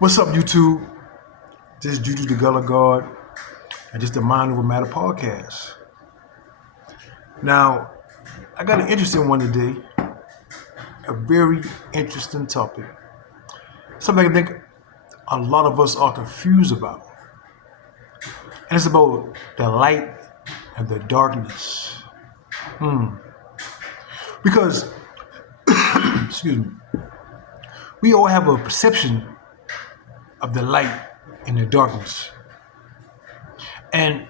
What's up, YouTube? This is Juju the Gullah God, and just the Mind Over Matter podcast. Now, I got an interesting one today, a very interesting topic, something I think a lot of us are confused about, and it's about the light and the darkness. Because, excuse me, we all have a perception of the light and the darkness. And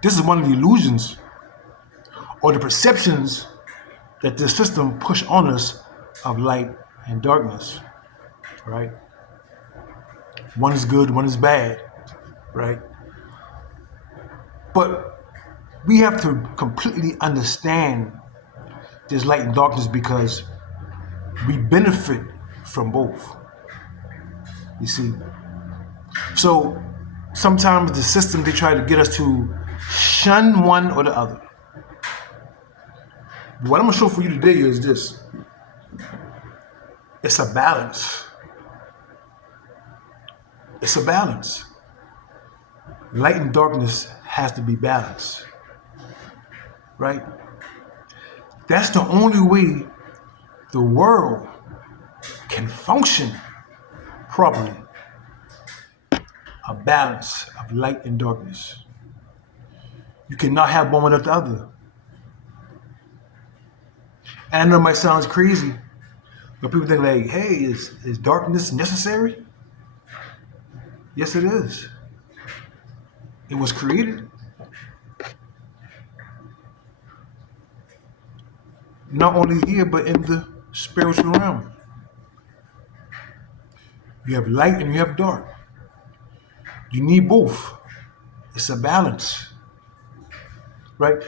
this is one of the illusions or the perceptions that the system push on us of light and darkness, right? One is good, one is bad, right? But we have to completely understand this light and darkness because we benefit from both. You see? So sometimes the system, they try to get us to shun one or the other. What I'm gonna show for you today is this. It's a balance. It's a balance. Light and darkness has to be balanced, right? That's the only way the world can function properly. A balance of light and darkness. You cannot have one without the other. And I know it might sound crazy, but people think like, hey, is darkness necessary? Yes, it is. It was created. Not only here, but in the spiritual realm. You have light and you have dark. You need both. It's a balance, right?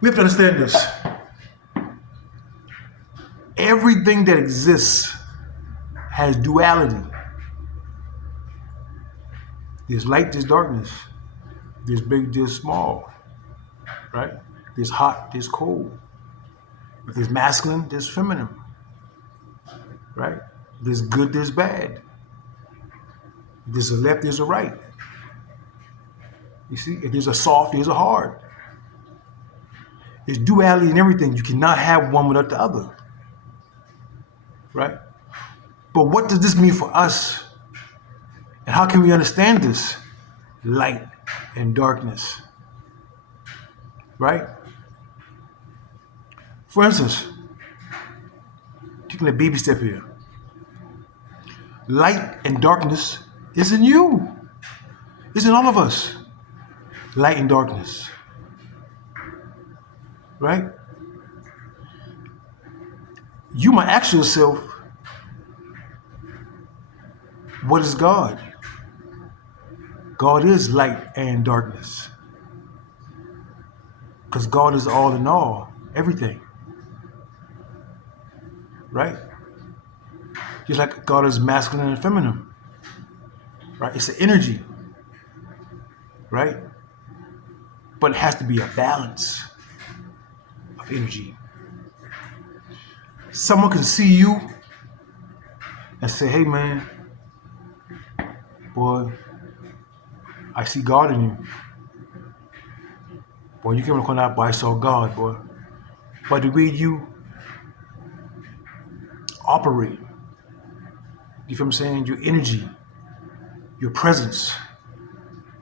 We have to understand this. Everything that exists has duality. There's light, there's darkness. There's big, there's small, right? There's hot, there's cold. If there's masculine, there's feminine, right? There's good, there's bad. If there's a left, there's a right. You see, if there's a soft, there's a hard. There's duality in everything. You cannot have one without the other, right? But what does this mean for us? And how can we understand this? Light and darkness, right? For instance, taking a baby step here. Light and darkness is in you. It's in all of us. Light and darkness. Right? You might ask yourself, what is God? God is light and darkness. Because God is all in all, everything. Right? Just like God is masculine and feminine. Right? It's an energy. Right? But it has to be a balance of energy. Someone can see you and say, hey man, boy, I see God in you. Boy, you came in the corner, boy, I saw God, boy. But the way you operate, you feel what I'm saying? Your energy, your presence,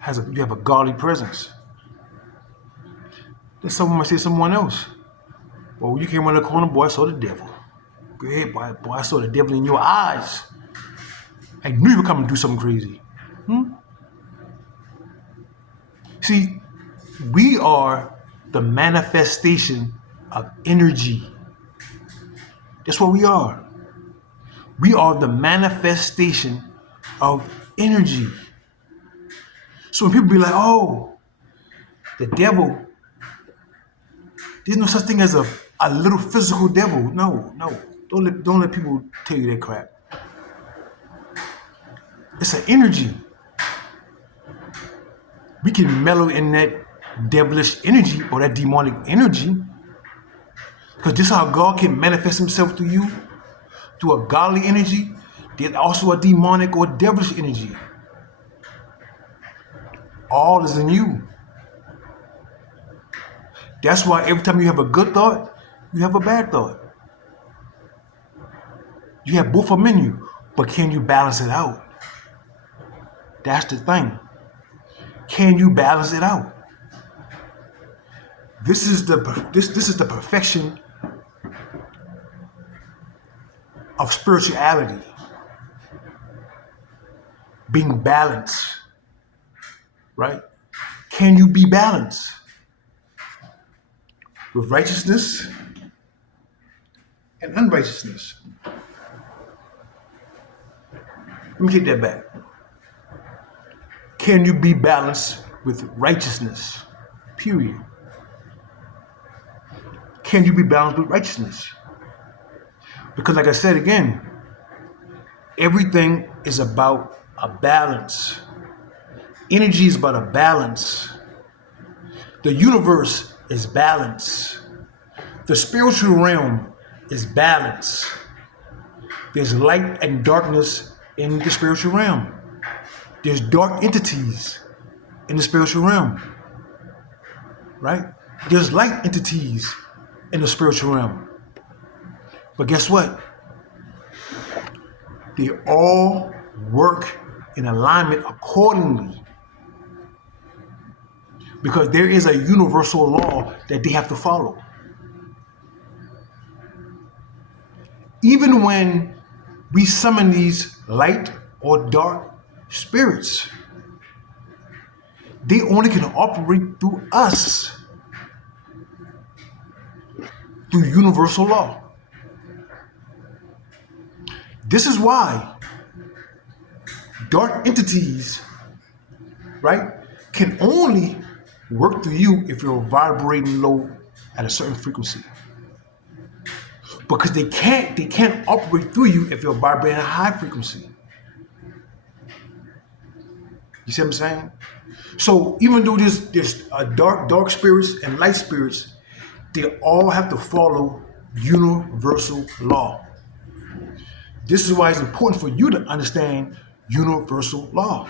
you have a godly presence. Then someone might say to someone else, well, when you came around the corner, boy, I saw the devil. Go ahead, boy, I saw the devil in your eyes. I knew you were coming to do something crazy. See, we are the manifestation of energy. That's what we are. We are the manifestation of energy. So when people be like, oh, the devil, there's no such thing as a little physical devil. No. Don't let people tell you that crap. It's an energy. We can mellow in that devilish energy or that demonic energy Because just how God can manifest himself through you, through a godly energy, there's also a demonic or devilish energy. All is in you. That's why every time you have a good thought, you have a bad thought. You have both of them in you, but can you balance it out? That's the thing. Can you balance it out? This is the perfection of spirituality. Being balanced, right? Can you be balanced with righteousness and unrighteousness? Let me take that back. Can you be balanced with righteousness? Period. Can you be balanced with righteousness? Because like I said again, everything is about a balance. Energy is about a balance. The universe is balance. The spiritual realm is balance. There's light and darkness in the spiritual realm. There's dark entities in the spiritual realm, right? There's light entities in the spiritual realm. But guess what? They all work in alignment accordingly. Because there is a universal law that they have to follow. Even when we summon these light or dark spirits, they only can operate through us, through universal law. This is why dark entities, right, can only work through you if you're vibrating low at a certain frequency. Because they can't operate through you if you're vibrating at a high frequency. You see what I'm saying? So even though there's dark spirits and light spirits, they all have to follow universal law. This is why it's important for you to understand universal law.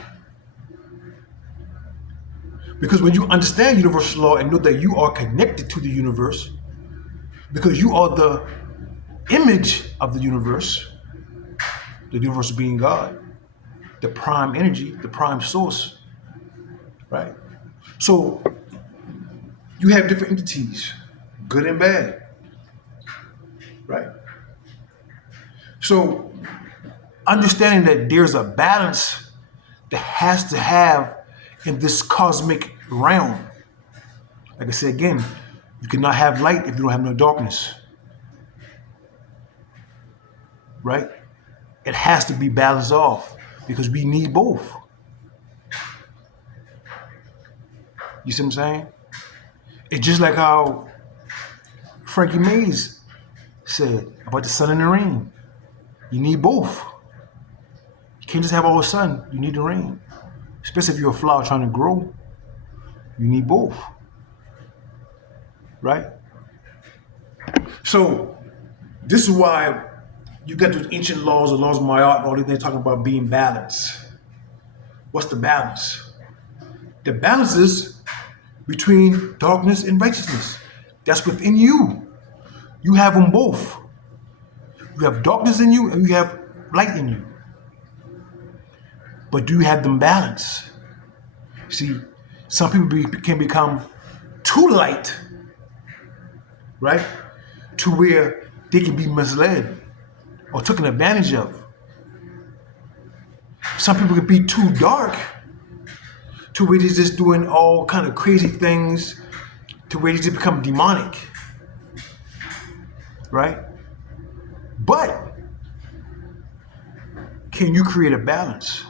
Because when you understand universal law and know that you are connected to the universe, because you are the image of the universe being God, the prime energy, the prime source, right? So you have different entities, good and bad, right? So understanding that there's a balance that has to have in this cosmic realm. Like I said again, you cannot have light if you don't have no darkness, right? It has to be balanced off because we need both. You see what I'm saying? It's just like how Frankie Mays said about the sun and the rain. You need both. You can't just have all the sun. You need the rain. Especially if you're a flower trying to grow. You need both. Right? So this is why you got those ancient laws, the laws of Ma'at, and all these things talking about being balanced. What's the balance? The balance is between darkness and righteousness. That's within you. You have them both. You have darkness in you and you have light in you. But do you have them balanced? See, some people can become too light, right? To where they can be misled or taken advantage of. Some people can be too dark to where they're just doing all kind of crazy things, to where they just become demonic, right? But can you create a balance?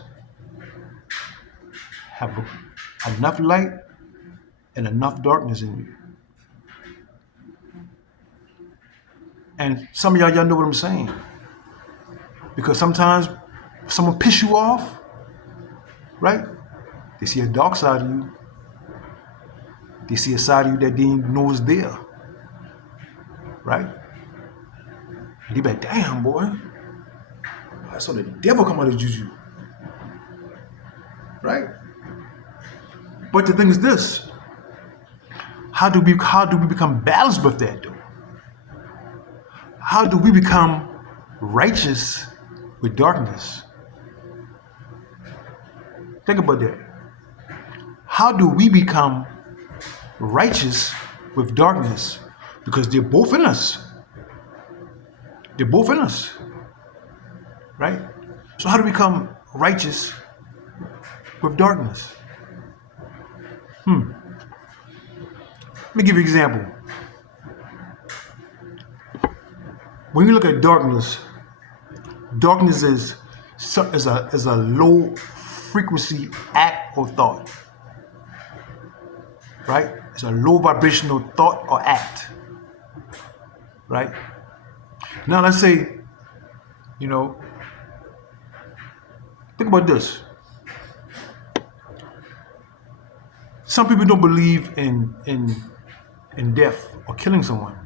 Have enough light and enough darkness in you. And some of y'all know what I'm saying. Because sometimes someone piss you off, right? They see a dark side of you. They see a side of you that they didn't know was there, right? And you be like, damn, boy, I saw the devil come out of juju, right? But the thing is this: how do we become balanced with that, though? How do we become righteous with darkness? Think about that. How do we become righteous with darkness? Because they're both in us. They're both in us, right? So how do we become righteous with darkness? Let me give you an example. When you look at darkness, darkness is a low frequency act or thought, right? It's a low vibrational thought or act, right? Now let's say, think about this. Some people don't believe in death or killing someone.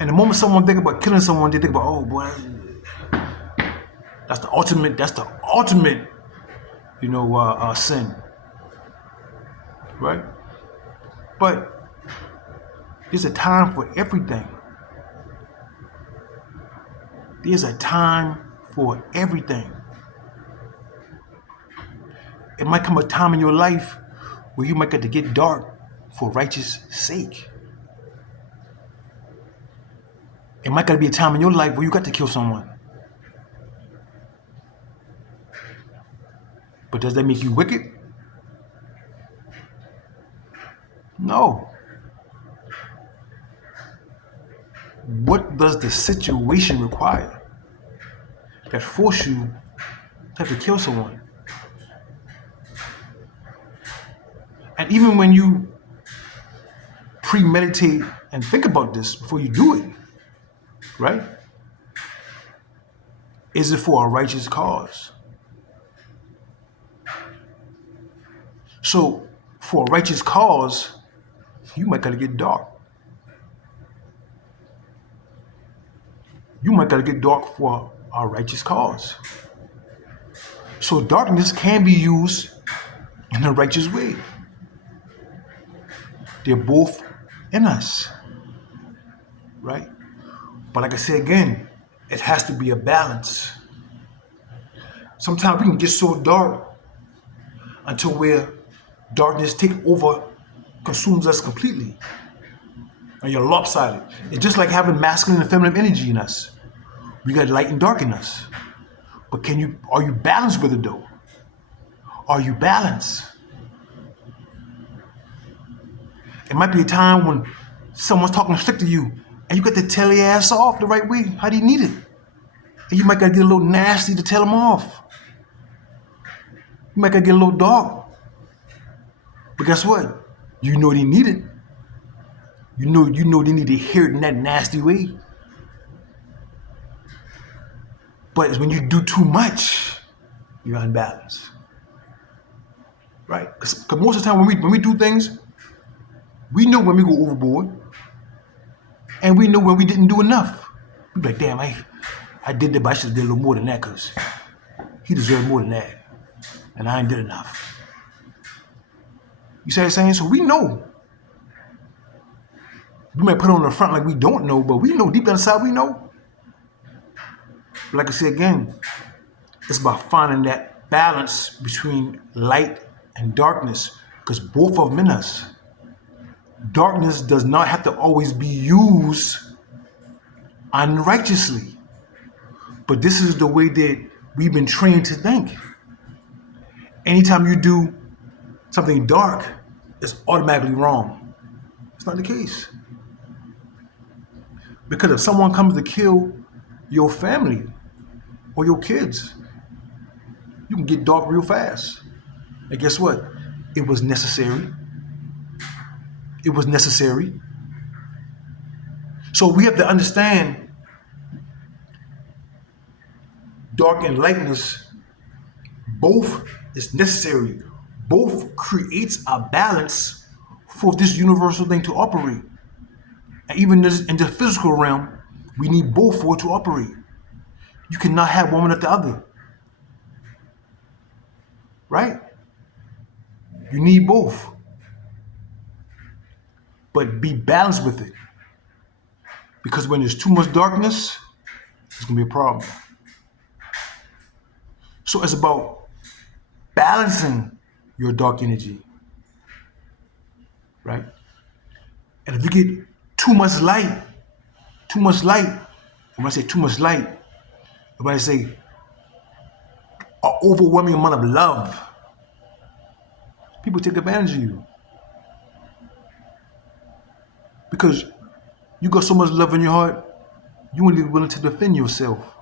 And the moment someone think about killing someone, they think about, oh boy, that's the ultimate, sin, right? But there's a time for everything. There's a time for everything. It might come a time in your life where you might get to get dark for righteous sake. It might gotta be a time in your life where you got to kill someone. But does that make you wicked? No. What does the situation require that force you to have to kill someone? And even when you premeditate and think about this before you do it, right? Is it for a righteous cause? So, for a righteous cause, you might gotta get dark. You might gotta get dark for a righteous cause. So darkness can be used in a righteous way. They're both in us, right? But like I said again, it has to be a balance. Sometimes we can get so dark until where darkness take over, consumes us completely. And you're lopsided. It's just like having masculine and feminine energy in us. We got light and dark in us. But are you balanced with it though? Are you balanced? It might be a time when someone's talking slick to you and you got to tell their ass off the right way, how they need it. And you might gotta get a little nasty to tell them off. You might gotta get a little dark. But guess what? You know they need it. You know they need to hear it in that nasty way. But it's when you do too much, you're unbalanced. Right? Because most of the time when we do things, we know when we go overboard. And we know when we didn't do enough. We be like, damn, I did that, but I should have did a little more than that because he deserved more than that. And I ain't did enough. You see what I'm saying? So we know. We might put it on the front like we don't know, but we know deep down inside we know. But like I said again, it's about finding that balance between light and darkness because both of them in us. Darkness does not have to always be used unrighteously. But this is the way that we've been trained to think. Anytime you do something dark, it's automatically wrong. It's not the case. Because if someone comes to kill your family or your kids, you can get dark real fast. And guess what? It was necessary. It was necessary. So we have to understand dark and lightness, both is necessary. Both creates a balance for this universal thing to operate. And even in the physical realm, we need both for it to operate. You cannot have one without the other, right? You need both, but be balanced with it. Because when there's too much darkness, it's gonna be a problem. So it's about balancing your dark energy, right? And if you get too much light, and when I say too much light, when I say an overwhelming amount of love, people take advantage of you. Because you got so much love in your heart, you won't be willing to defend yourself.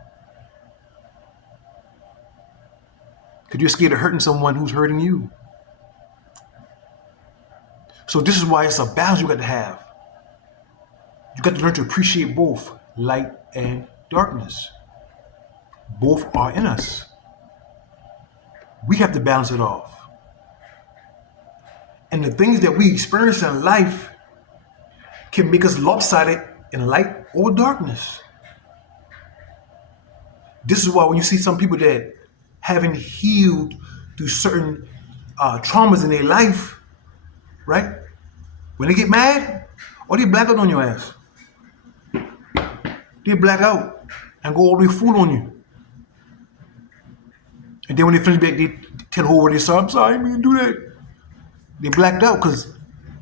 Because you're scared of hurting someone who's hurting you. So this is why it's a balance you got to have. You got to learn to appreciate both light and darkness. Both are in us. We have to balance it off. And the things that we experience in life can make us lopsided in light or darkness. This is why when you see some people that haven't healed through certain traumas in their life, right? When they get mad, or they black out on your ass. They black out and go all the way full on you. And then when they finish back, they tell the whole world, I'm sorry, I didn't do that. They blacked out because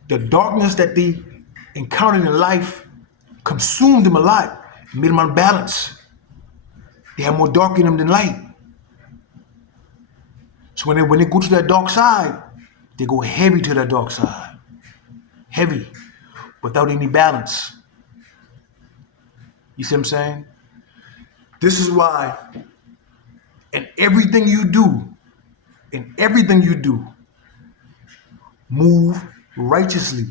the darkness that they encountered in life consumed them a lot, made them unbalanced. They have more dark in them than light. So when they go to that dark side, they go heavy to that dark side. Heavy, without any balance. You see what I'm saying? This is why in everything you do, move righteously.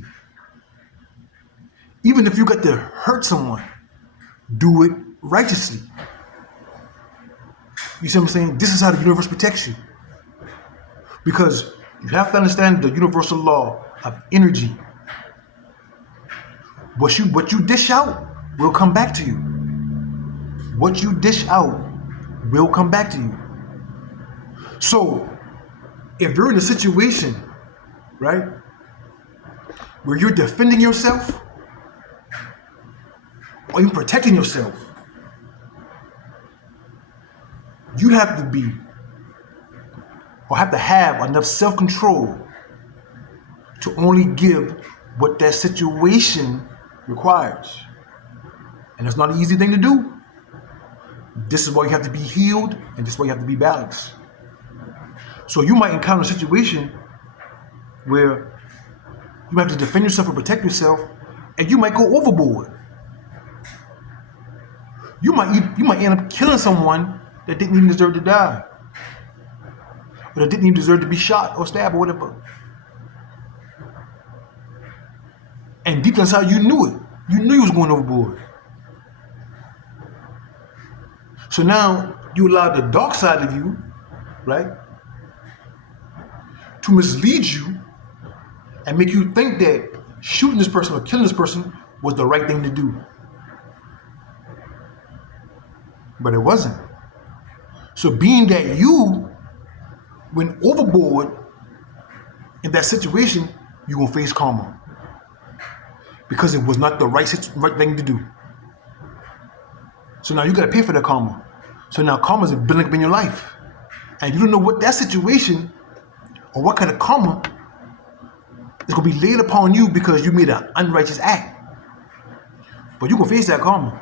Even if you got to hurt someone, do it righteously. You see what I'm saying? This is how the universe protects you. Because you have to understand the universal law of energy. What you dish out will come back to you. What you dish out will come back to you. So, if you're in a situation, right, where you're defending yourself, or even protecting yourself, you have to be, or have to have enough self-control to only give what that situation requires. And it's not an easy thing to do. This is why you have to be healed, and this is why you have to be balanced. So you might encounter a situation where you have to defend yourself or protect yourself, and you might go overboard. You might end up killing someone that didn't even deserve to die, or that didn't even deserve to be shot or stabbed or whatever. And deep inside, you knew it. You knew you was going overboard. So now you allow the dark side of you, right, to mislead you and make you think that shooting this person or killing this person was the right thing to do. But it wasn't. So being that you went overboard in that situation, you're going to face karma. Because it was not the right thing to do. So now you got to pay for that karma. So now karma is building up in your life. And you don't know what that situation or what kind of karma is going to be laid upon you because you made an unrighteous act. But you're going to face that karma.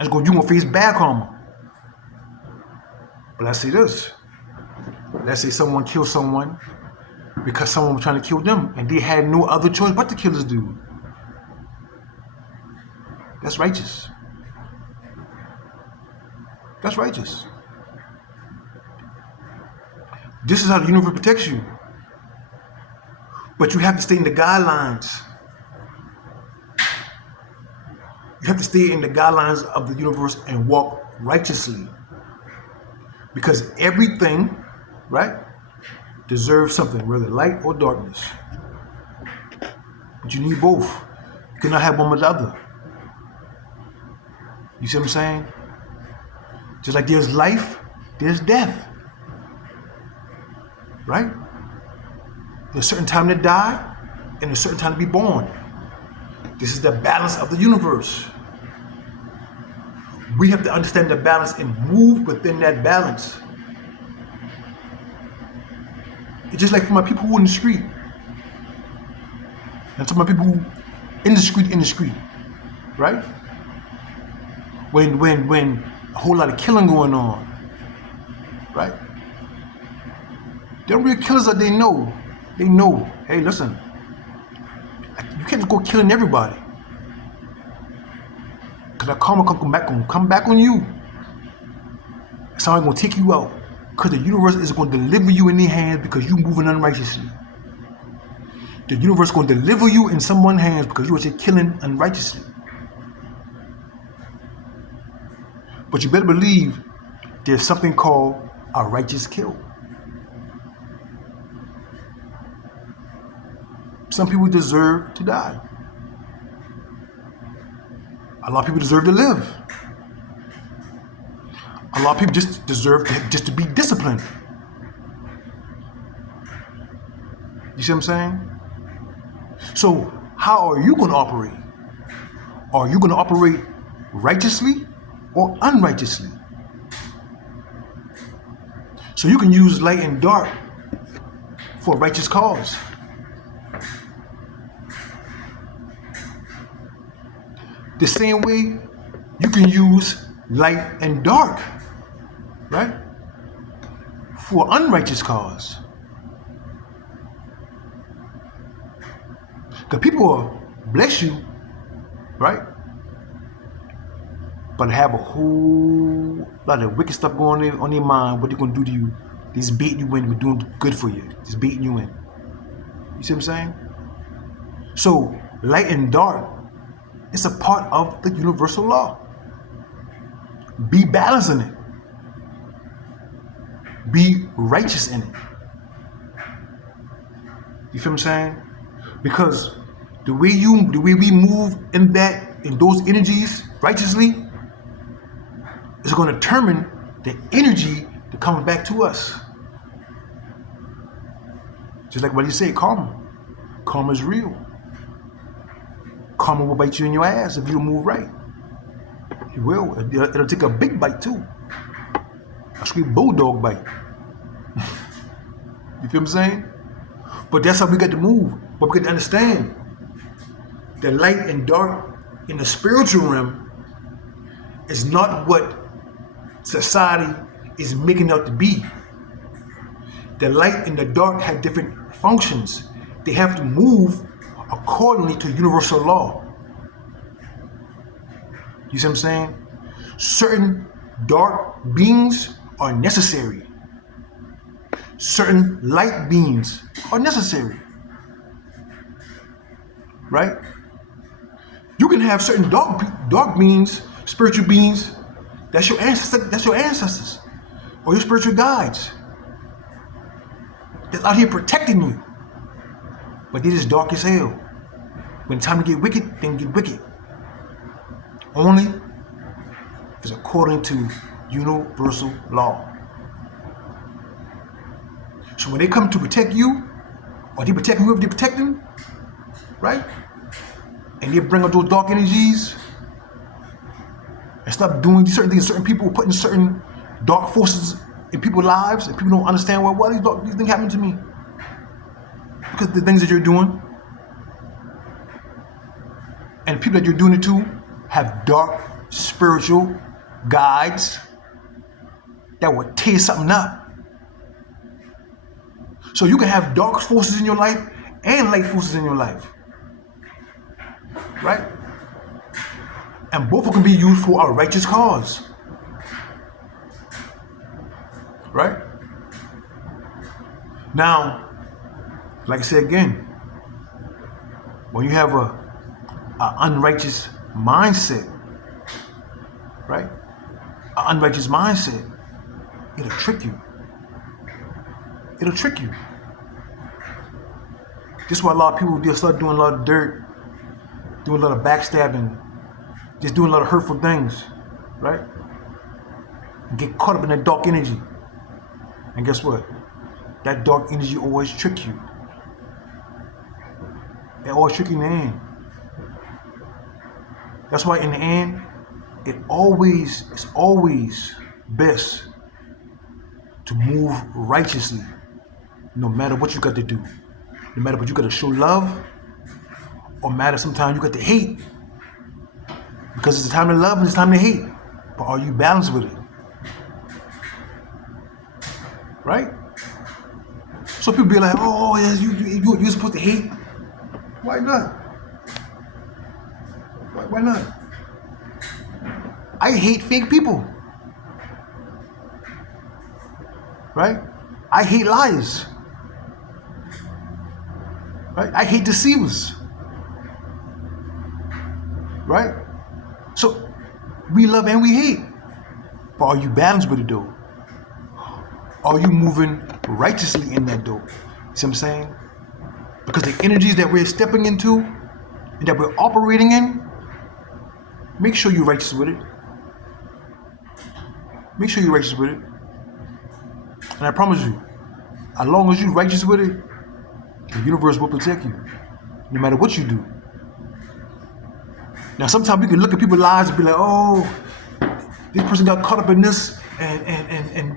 And you're going to face bad karma. But let's say this. Let's say someone killed someone because someone was trying to kill them and they had no other choice but to kill this dude. That's righteous. That's righteous. This is how the universe protects you. But you have to stay in the guidelines. You have to stay in the guidelines of the universe and walk righteously. Because everything, right, deserves something, whether light or darkness. But you need both. cannot have one without the other. You see what I'm saying? Just like there's life, there's death. Right? There's a certain time to die and a certain time to be born. This is the balance of the universe. We have to understand the balance and move within that balance. It's just like for my people who are in the street. And to my people who in the street, right? When a whole lot of killing going on, right? They're real killers that they know. They know, hey, listen, you can't just go killing everybody. Because that karma gonna come back on you. Somebody's gonna take you out. Because the universe is gonna deliver you in their hands because you're moving unrighteously. The universe is gonna deliver you in someone's hands because you are just killing unrighteously. But you better believe there's something called a righteous kill. Some people deserve to die. A lot of people deserve to live. A lot of people just deserve just to be disciplined. You see what I'm saying? So how are you going to operate? Are you going to operate righteously or unrighteously? So you can use light and dark for a righteous cause. The same way you can use light and dark, right? For unrighteous cause. Because people will bless you, right? But have a whole lot of wicked stuff going on their mind, what they're going to do to you. They just bait you in with doing good for you. Just baiting you in. You see what I'm saying? So, light and dark, it's a part of the universal law. Be balanced in it. Be righteous in it. You feel what I'm saying? Because the way we move in those energies righteously is going to determine the energy that comes back to us. Just like what you say, karma. Karma is real. Karma will bite you in your ass if you don't move right. It will. It'll take a big bite too. A straight bulldog bite. You feel what I'm saying? But that's how we got to move. But we got to understand that light and dark in the spiritual realm is not what society is making it out to be. The light and the dark have different functions. They have to move accordingly to universal law. You see what I'm saying? Certain dark beings are necessary. Certain light beings are necessary. Right? You can have certain dark beings, spiritual beings, that's your ancestors, or your spiritual guides. They're out here protecting you. But they're just dark as hell. When it's time to get wicked, then get wicked. Only if it's according to universal law. So when they come to protect you, or they protect whoever they're protecting, right? And they bring out those dark energies and stop doing certain things, certain people putting certain dark forces in people's lives, and people don't understand why these things happen to me. Because the things that you're doing, and people that you're doing it to have dark spiritual guides that will tear something up. So you can have dark forces in your life and light forces in your life. Right? And both can be used for a righteous cause. Right? Now, like I said again, when you have an unrighteous mindset, right? An unrighteous mindset, it'll trick you. It'll trick you. This is why a lot of people, they'll start doing a lot of dirt doing a lot of backstabbing, just doing a lot of hurtful things, right? And get caught up in that dark energy. And guess what? That dark energy always trick you. It always trick you in the end. That's why in the end, it's always best to move righteously, no matter what you got to do. No matter what you got to show love, or matter sometimes you got to hate. Because it's the time to love and it's time to hate. But are you balanced with it? Right? So people be like, oh, yes, you're supposed to hate. Why not? Why not? I hate fake people. Right? I hate lies. Right? I hate deceivers. Right? So we love and we hate. But are you balanced with it though? Are you moving righteously in that though? See what I'm saying? Because the energies that we're stepping into and that we're operating in, make sure you're righteous with it. Make sure you're righteous with it. And I promise you, as long as you're righteous with it, the universe will protect you, no matter what you do. Now, sometimes we can look at people's lives and be like, oh, this person got caught up in this and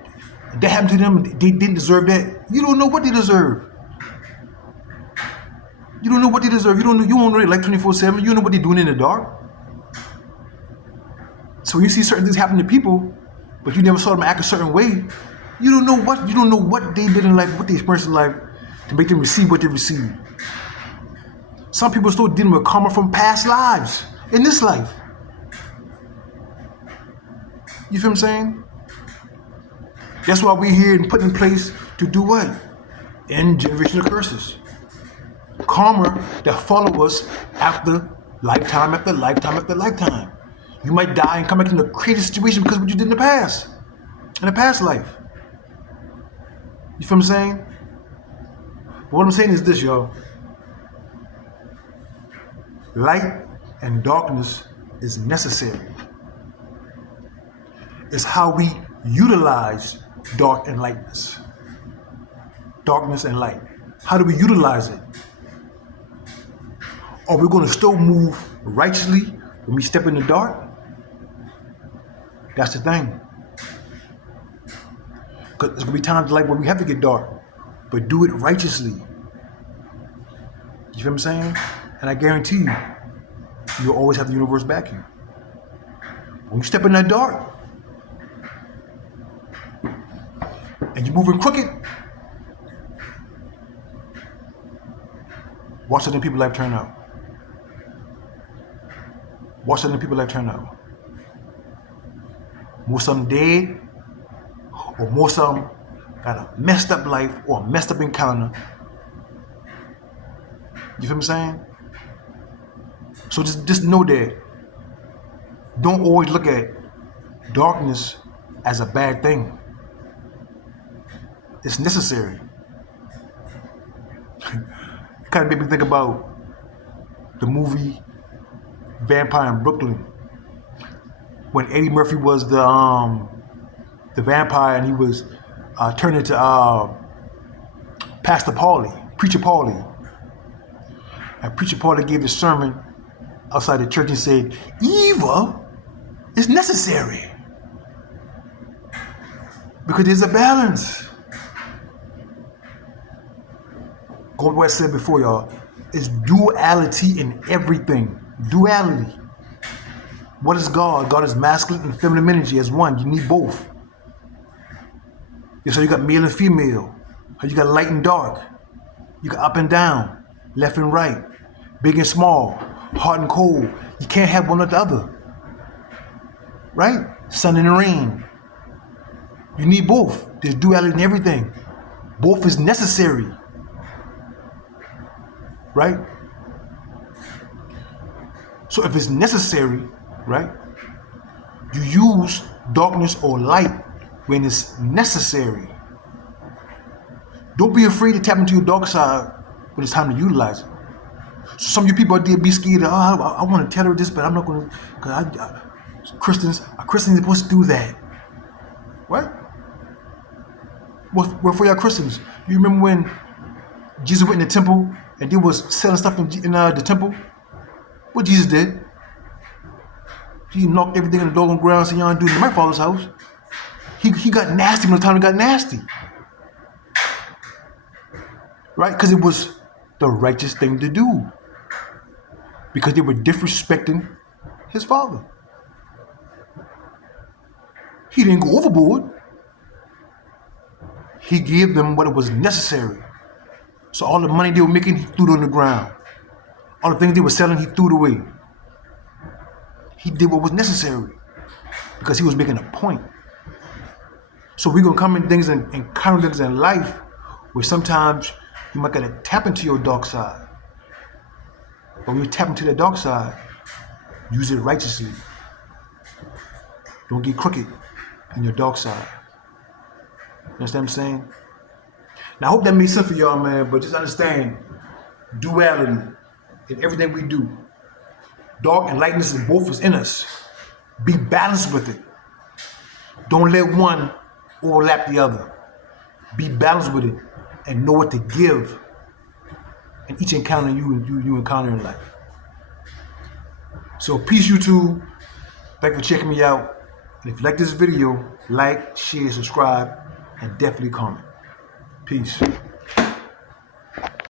that happened to them, they didn't deserve that. You don't know what they deserve. You don't know what they deserve. You don't know their life 24/7. You don't know what they're doing in the dark. So you see certain things happen to people, but you never saw them act a certain way. You don't know what they did in life, what they experienced in life to make them receive what they received. Some people still dealing with karma from past lives in this life. You feel what I'm saying? That's why we're here and put in place to do what? End generational curses. Karma that follow us after lifetime after lifetime after lifetime. You might die and come back in a crazy situation because of what you did in the past life. You feel what I'm saying? But what I'm saying is this, y'all. Light and darkness is necessary. It's how we utilize dark and lightness. Darkness and light. How do we utilize it? Are we going to still move righteously when we step in the dark? That's the thing. Because there's going to be times like where we have to get dark, but do it righteously. You feel what I'm saying? And I guarantee you, you'll always have the universe backing you. When you step in that dark, and you're moving crooked, watch how them people's life turn out. Watch how them people's life turn out. Most of them dead, or most of them got a messed up life or a messed up encounter. You feel what I'm saying? So just know that. Don't always look at darkness as a bad thing. It's necessary. It kind of made me think about the movie Vampire in Brooklyn, when Eddie Murphy was the vampire and he was turned into Pastor Paulie, Preacher Paulie. And Preacher Paulie gave the sermon outside the church and said, evil is necessary because there's a balance. Going to what I said before, y'all, is duality in everything. Duality. What is God? God is masculine and feminine energy as one. You need both. So you got male and female. You got light and dark. You got up and down, left and right, big and small, hot and cold. You can't have one or the other. Right? Sun and rain. You need both. There's duality in everything. Both is necessary. Right? So if it's necessary, right, you use darkness or light when it's necessary. Don't be afraid to tap into your dark side when it's time to utilize it. So some of you people out there be scared. Oh, I want to tell her this, but I'm not going to, because Christians are supposed to do that. What? Well, for y'all Christians, you remember when Jesus went in the temple and he was selling stuff in the temple? What Jesus did? He knocked everything in the dog on the ground and said, y'all do it in my father's house. He got nasty when the time he got nasty. Right? Because it was the righteous thing to do. Because they were disrespecting his father. He didn't go overboard. He gave them what was necessary. So all the money they were making, he threw it on the ground. All the things they were selling, he threw it away. He did what was necessary because he was making a point. So we're going to come in things and encounter things in life where sometimes you might gotta tap into your dark side. But when you tap into that dark side, use it righteously. Don't get crooked in your dark side. You understand what I'm saying? Now I hope that makes sense for y'all, man, but just understand duality in everything we do. Dark and lightness is both is in us. Be balanced with it. Don't let one overlap the other. Be balanced with it and know what to give in each encounter you encounter in life. So peace, YouTube. Thanks for checking me out. And if you like this video, like, share, subscribe, and definitely comment. Peace.